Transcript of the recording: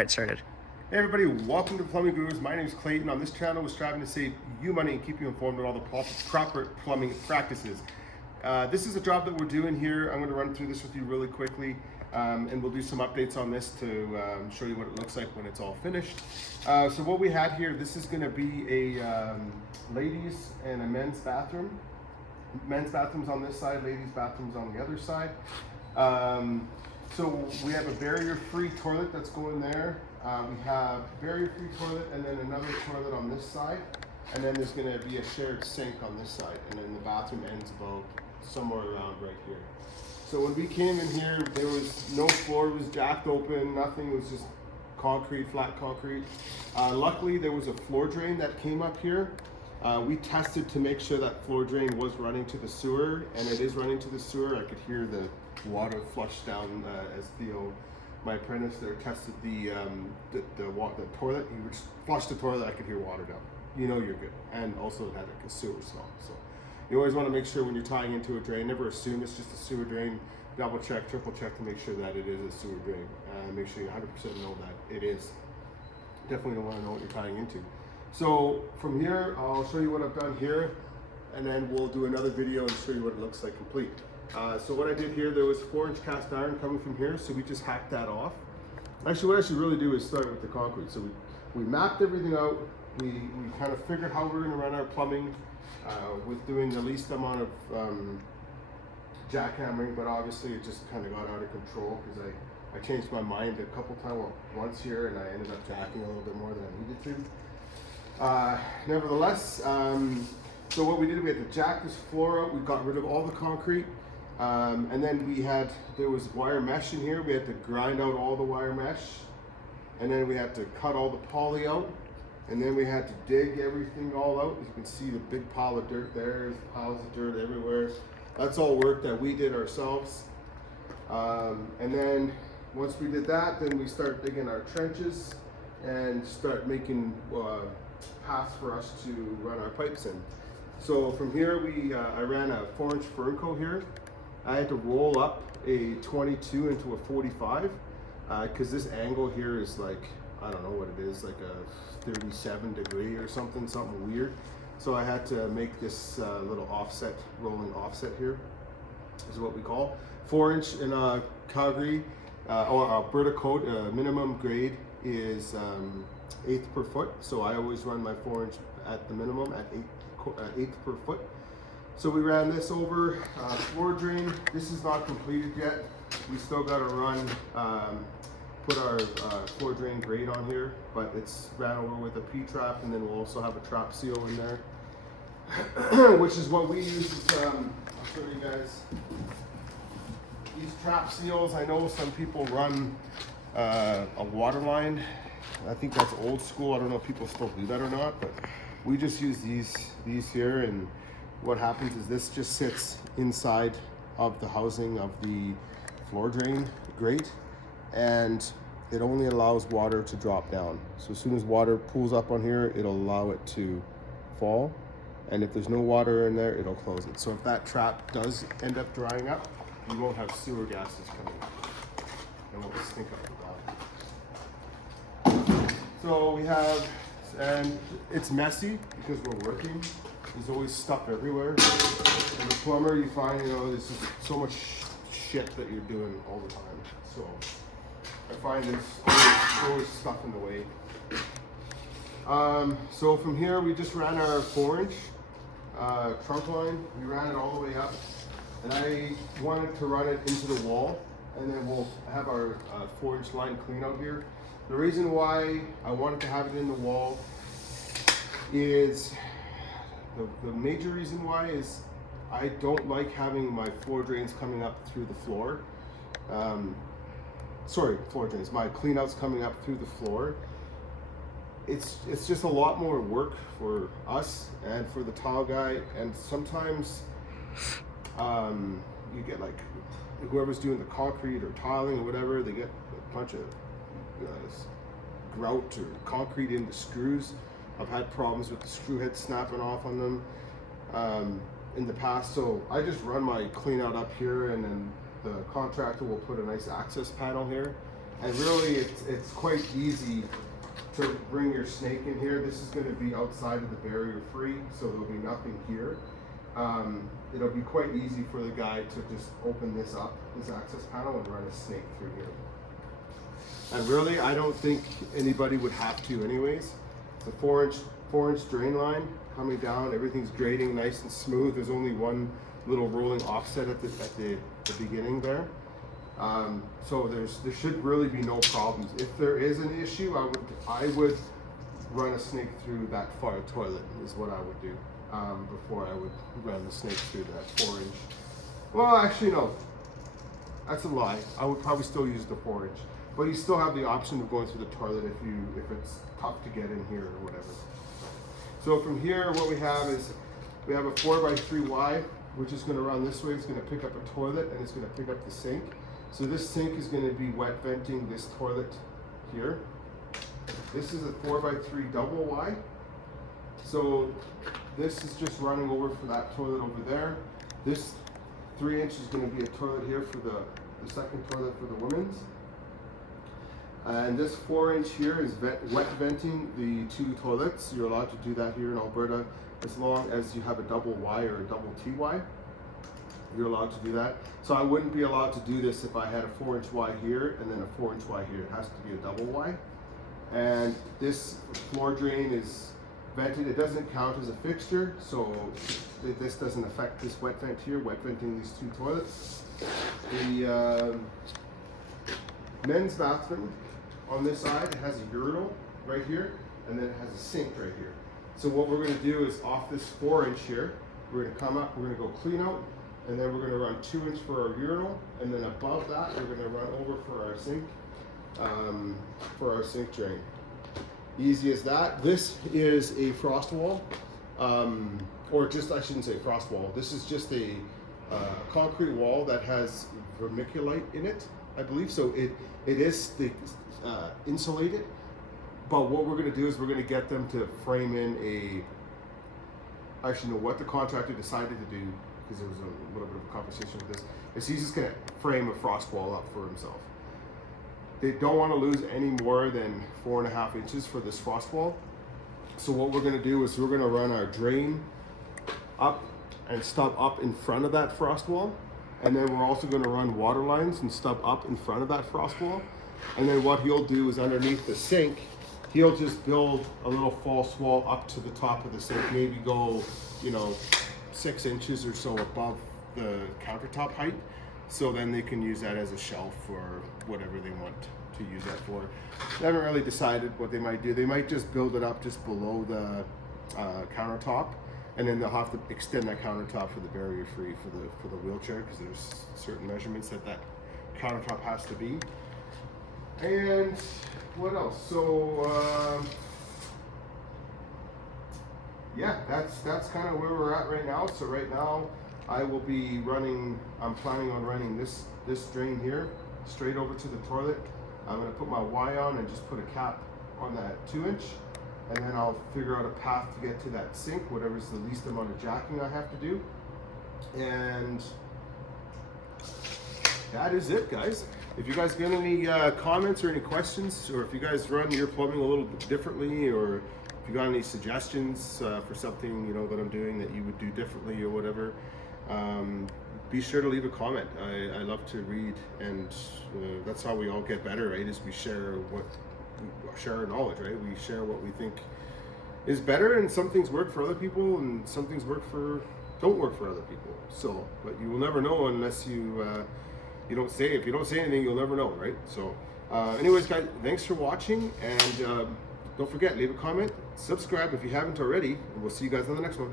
Get started. Hey everybody, welcome to Plumbing Gurus. My name is Clayton. On this channel, we're striving to save you money and keep you informed on all the proper plumbing practices. This is a job that we're doing here. I'm going to run through this with you really quickly, and we'll do some updates on this to show you what it looks like when it's all finished. So what we had here, this is going to be a ladies and a men's bathroom. Men's bathrooms on this side, ladies' bathrooms on the other side. So we have a barrier-free toilet that's going there. We have barrier-free toilet and then another toilet on this side. And then there's gonna be a shared sink on this side. And then the bathroom ends about somewhere around right here. So when we came in here, there was no floor, it was jacked open, nothing, it was just concrete, flat concrete. Luckily, there was a floor drain that came up here. We tested to make sure that floor drain was running to the sewer, and it is running to the sewer. I could hear the water flush down as Theo, my apprentice there, tested the toilet. He would flush the toilet, I could hear water down. You know you're good. And also it had like a sewer smell. So you always want to make sure when you're tying into a drain, never assume it's just a sewer drain. Double check, triple check to make sure that it is a sewer drain. Make sure you 100% know that it is. Definitely want to know what you're tying into. So from here, I'll show you what I've done here, and then we'll do another video and show you what it looks like complete. So what I did here, there was 4-inch cast iron coming from here, so we just hacked that off. Actually, what I should really do is start with the concrete. So we mapped everything out. We kind of figured how we're going to run our plumbing with doing the least amount of jackhammering, but obviously it just kind of got out of control because I changed my mind a couple times, once here, and I ended up jacking a little bit more than I needed to. Nevertheless, so what we did, we had to jack this floor out. We got rid of all the concrete. And then there was wire mesh in here. We had to grind out all the wire mesh. And then we had to cut all the poly out. And then we had to dig everything all out. As you can see, the big pile of dirt there, there's piles of dirt everywhere. That's all work that we did ourselves. And then once we did that, then we start digging our trenches and start making paths for us to run our pipes in. So from here, I ran a 4-inch Fernco here. I had to roll up a 22 into a 45 because this angle here is like, I don't know what it is, like a 37 degree or something weird. So I had to make this little offset, rolling offset here, is what we call. 4-inch in Calgary, or Alberta code, minimum grade is 1/8 per foot. So I always run my 4-inch at the minimum at 1/8 per foot. So we ran this over, floor drain. This is not completed yet. We still got to run, put our floor drain grate on here, but it's ran over with a P-trap, and then we'll also have a trap seal in there, which is what we use. I'll show you guys. These trap seals, I know some people run a water line. I think that's old school. I don't know if people still do that or not, but we just use these here, and what happens is this just sits inside of the housing of the floor drain grate, and it only allows water to drop down. So as soon as water pools up on here, it'll allow it to fall, and if there's no water in there, it'll close it. So if that trap does end up drying up, you won't have sewer gases coming up. It won't stink up the bottom. So we have, and it's messy because we're working. There's always stuff everywhere. And the plumber, you find, there's just so much shit that you're doing all the time. So I find there's always stuff in the way. So from here, we just ran our 4-inch trunk line. We ran it all the way up. And I wanted to run it into the wall, and then we'll have our 4-inch line clean out here. The reason why I wanted to have it in the wall is, the major reason why is I don't like having my floor drains coming up through the floor. Floor drains, my cleanouts coming up through the floor. It's just a lot more work for us and for the tile guy, and sometimes you get like, whoever's doing the concrete or tiling or whatever, they get a bunch of grout or concrete in the screws. I've had problems with the screw head snapping off on them in the past, so I just run my clean out up here, and then the contractor will put a nice access panel here, And really, it's quite easy to bring your snake in here. This is going to be outside of the barrier free, so there'll be nothing here. It'll be quite easy for the guy to just open this up, this access panel, and run a snake through here. And really, I don't think anybody would have to anyways. It's a 4-inch drain line coming down. Everything's grading nice and smooth. There's only one little rolling offset at the beginning there. So there should really be no problems. If there is an issue, I would run a snake through that far toilet is what I would do before I would run the snake through that 4-inch. Well, actually no, that's a lie. I would probably still use the 4-inch, but you still have the option of going through the toilet if it's tough to get in here or whatever. So from here, what we have is we have a 4x3Y, which is going to run this way. It's going to pick up a toilet and it's going to pick up the sink. So this sink is going to be wet venting this toilet here. This is a 4x3 double Y. So this is just running over for that toilet over there. This 3-inch is going to be a toilet here for the second toilet for the women's. And this 4-inch here is wet venting the 2 toilets. You're allowed to do that here in Alberta as long as you have a double Y or a double TY. You're allowed to do that. So I wouldn't be allowed to do this if I had a 4-inch Y here and then a 4-inch Y here. It has to be a double Y. And this floor drain is vented. It doesn't count as a fixture, so this doesn't affect this wet vent here, wet venting these 2 toilets. The men's bathroom on this side, it has a urinal right here, and then it has a sink right here. So what we're going to do is off this 4-inch here, we're going to come up, we're going to go clean out, and then we're going to run 2-inch for our urinal, and then above that we're going to run over for our sink drain. Easy as that. This is a frost wall, or just, I shouldn't say frost wall. This is just a concrete wall that has vermiculite in it, I believe. So it is insulated. But what we're going to do is we're going to get them to frame in I should know what the contractor decided to do, because there was a little bit of a conversation with this, is he's just going to frame a frost wall up for himself. They don't want to lose any more than 4.5 inches for this frost wall. So what we're going to do is we're going to run our drain up and stub up in front of that frost wall. And then we're also going to run water lines and stub up in front of that frost wall. And then what he'll do is underneath the sink, he'll just build a little false wall up to the top of the sink, maybe go, 6 inches or so above the countertop height. So then they can use that as a shelf or whatever they want to use that for. They haven't really decided what they might do. They might just build it up just below the countertop, and then they'll have to extend that countertop for the barrier free for the wheelchair, because there's certain measurements that countertop has to be. And what else? So yeah, that's kind of where we're at right now. So right now I will be I'm planning on running this drain here straight over to the toilet. I'm going to put my Y on and just put a cap on that 2-inch, and then I'll figure out a path to get to that sink, whatever's the least amount of jacking I have to do. And that is it, guys. If you guys got any comments or any questions, or if you guys run your plumbing a little bit differently, or if you got any suggestions for something that I'm doing that you would do differently or whatever, be sure to leave a comment. I love to read, and that's how we all get better, right? Is we share our knowledge, right? We share what we think is better, and some things work for other people, and some things don't work for other people. So, but you will never know unless you don't say. If you don't say anything, you'll never know, right? So, anyways, guys, thanks for watching, and don't forget, leave a comment, subscribe if you haven't already, and we'll see you guys on the next one.